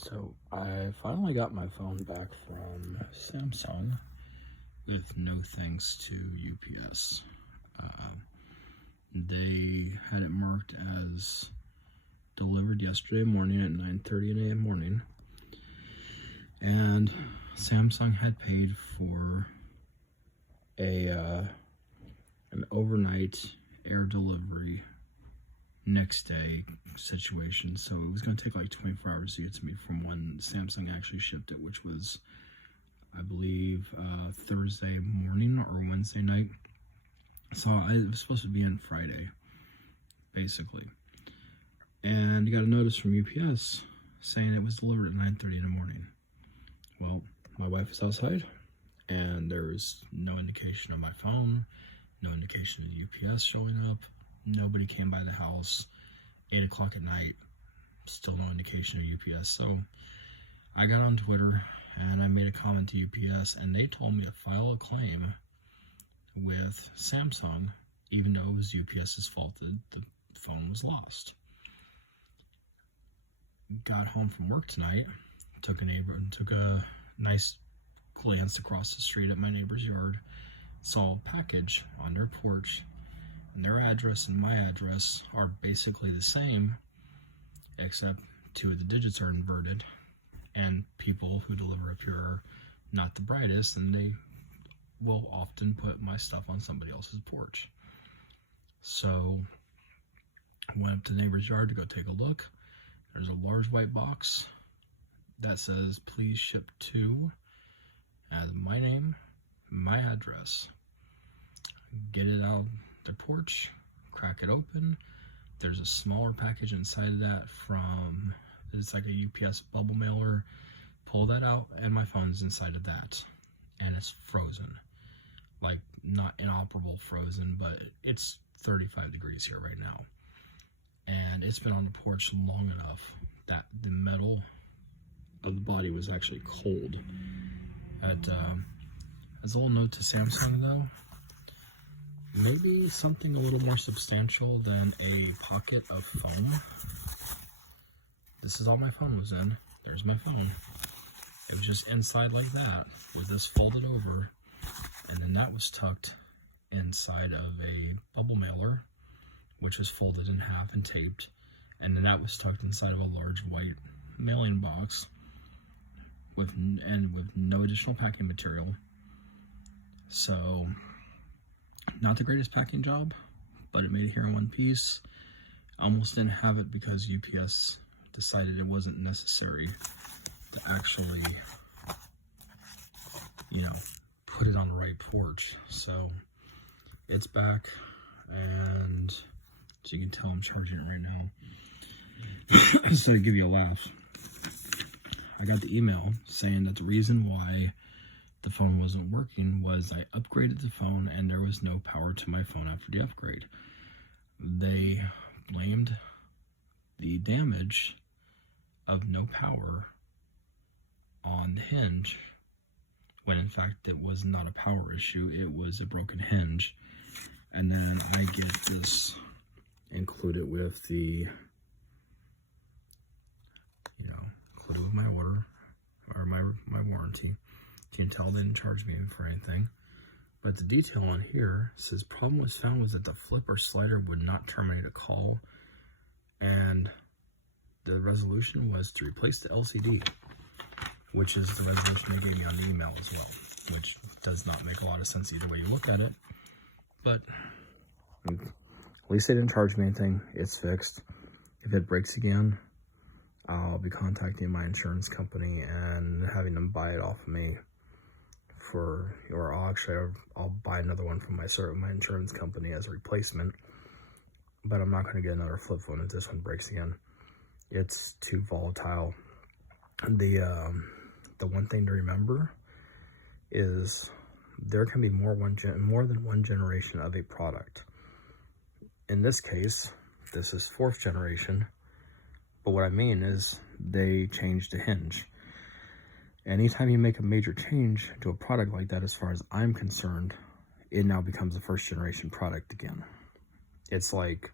So I finally got my phone back from Samsung with no thanks to UPS. They had it marked as delivered yesterday morning at 9:30 in the morning, and Samsung had paid for an overnight air delivery next day situation, so it was going to take like 24 hours to get to me from when Samsung actually shipped it, which was, I believe, Thursday morning or Wednesday night. So it was supposed to be in Friday, basically. And you got a notice from UPS saying it was delivered at 9:30 in the morning. Well, my wife was outside, and there was no indication of my phone, no indication of UPS showing up. Nobody came by the house. 8 o'clock at night, still no indication of UPS. So I got on Twitter and I made a comment to UPS, and they told me to file a claim with Samsung, even though it was UPS's fault that the phone was lost. Got home from work tonight, took a nice glance across the street at my neighbor's yard, saw a package on their porch, and their address and my address are basically the same, except two of the digits are inverted, and people who deliver up here are not the brightest, and they will often put my stuff on somebody else's porch. So I went up to the neighbor's yard to go take a look. There's a large white box that says, "Please ship to," as my name, my address. Get it out the porch, crack it open. There's a smaller package inside of that it's like a UPS bubble mailer. Pull that out, and my phone's inside of that, and it's frozen. Like, not inoperable frozen, but it's 35 degrees here right now, and it's been on the porch long enough that the metal of the body was actually cold. As a little note to Samsung, though, maybe something a little more substantial than a pocket of foam. This is all my phone was in. There's my phone. It was just inside like that, with this folded over, and then that was tucked inside of a bubble mailer, which was folded in half and taped, and then that was tucked inside of a large white mailing box with no additional packing material. So, not the greatest packing job, but it made it here in one piece. Almost didn't have it because UPS decided it wasn't necessary to actually, put it on the right porch. So it's back, and as you can tell, I'm charging it right now. So to give you a laugh, I got the email saying that the reason why the phone wasn't working was I upgraded the phone and there was no power to my phone after the upgrade. They blamed the damage of no power on the hinge, when in fact it was not a power issue, it was a broken hinge. And then I get this included with included with my order, or my warranty. You can tell they didn't charge me for anything. But the detail on here says problem was found was that the flip or slider would not terminate a call, and the resolution was to replace the LCD, which is the resolution they gave me on the email as well, which does not make a lot of sense either way you look at it. But at least they didn't charge me anything. It's fixed. If it breaks again, I'll be contacting my insurance company and having them buy it off of me I'll buy another one from my insurance company as a replacement. But I'm not going to get another flip phone if this one breaks again. It's too volatile. The one thing to remember is there can be more than one generation of a product. In this case, this is 4th generation. But what I mean is they changed the hinge. Anytime you make a major change to a product like that, as far as I'm concerned, it now becomes a 1st generation product again. It's like,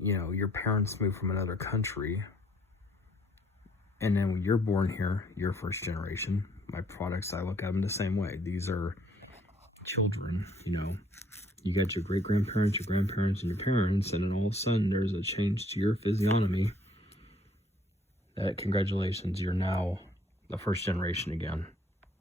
your parents moved from another country And then when you're born here, you're first generation. My products, I look at them the same way. These are children, you know. You got your great-grandparents, your grandparents, and your parents, and then all of a sudden there's a change to your physiognomy. That, congratulations, you're now the first generation again.